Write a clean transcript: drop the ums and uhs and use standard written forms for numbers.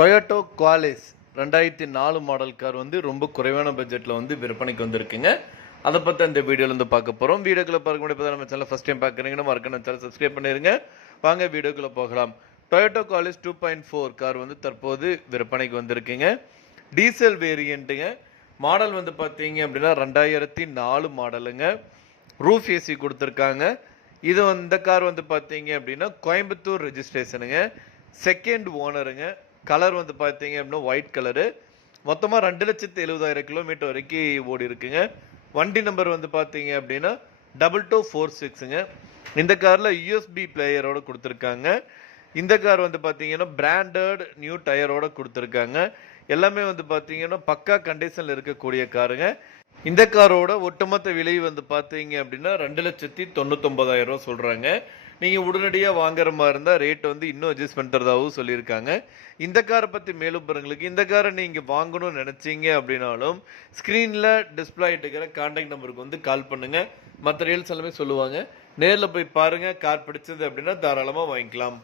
Toyota Qualis 2004 model car வந்து ரொம்ப குறைவான பட்ஜெட்டில் வந்து விற்பனைக்கு வந்திருக்குங்க. அதை பற்றி இந்த வீடியோவில் வந்து பார்க்க போகிறோம். வீடியோக்குள்ளே பார்க்க முடியாது நம்ம சேனல் ஃபஸ்ட் டைம் பார்க்குறீங்கன்னா மறக்காம சேனல் சப்ஸ்கிரைப் பண்ணிடுங்க. வாங்க வீடியோக்குள்ளே போகலாம். டொயோட்டோ குவாலிஸ் 2.4 கார் வந்து தற்போது விற்பனைக்கு வந்திருக்குங்க. டீசல் வேரியண்ட்டுங்க. மாடல் வந்து பார்த்தீங்க அப்படின்னா 2004 மாடலுங்க. ரூஃப் ஏசி கொடுத்துருக்காங்க. இது இந்த கார் வந்து பார்த்தீங்க அப்படின்னா கோயம்புத்தூர் ரெஜிஸ்ட்ரேஷனுங்க. செகண்ட் ஓனருங்க. கலர் வந்து பார்த்தீங்க அப்படின்னா ஒயிட் கலரு. மொத்தமாக 2,70,000 கிலோமீட்டர் வரைக்கும் ஓடி இருக்குங்க. வண்டி நம்பர் வந்து பார்த்தீங்க அப்படின்னா 2246ங்க. இந்த காரில் யூஎஸ்பி பிளேயரோட கொடுத்துருக்காங்க. இந்த கார் வந்து பார்த்தீங்கன்னா பிராண்டட் நியூ டயரோட கொடுத்துருக்காங்க. எல்லாமே வந்து பார்த்தீங்கன்னா பக்கா கண்டிஷனில் இருக்கக்கூடிய காருங்க. இந்த காரோட ஒட்டுமொத்த விலை வந்து பார்த்தீங்க அப்படின்னா 2,99,000 சொல்கிறாங்க. நீங்கள் உடனடியாக வாங்குற மாதிரி இருந்தால் ரேட் வந்து இன்னும் அட்ஜஸ்ட் பண்ணுறதாகவும் சொல்லியிருக்காங்க. இந்த காரை பற்றி மேலும் பாருங்களுக்கு இந்த காரை நீங்கள் வாங்கணும்னு நினச்சிங்க அப்படின்னாலும் ஸ்க்ரீனில் டிஸ்பிளே ஆகிட்டுக்கிற கான்டாக்ட் நம்பருக்கு வந்து கால் பண்ணுங்கள். மற்ற ரீல்ஸ் எல்லாமே சொல்லுவாங்க. நேரில் போய் பாருங்கள். கார் பிடிச்சது அப்படின்னா தாராளமாக வாங்கிக்கலாம்.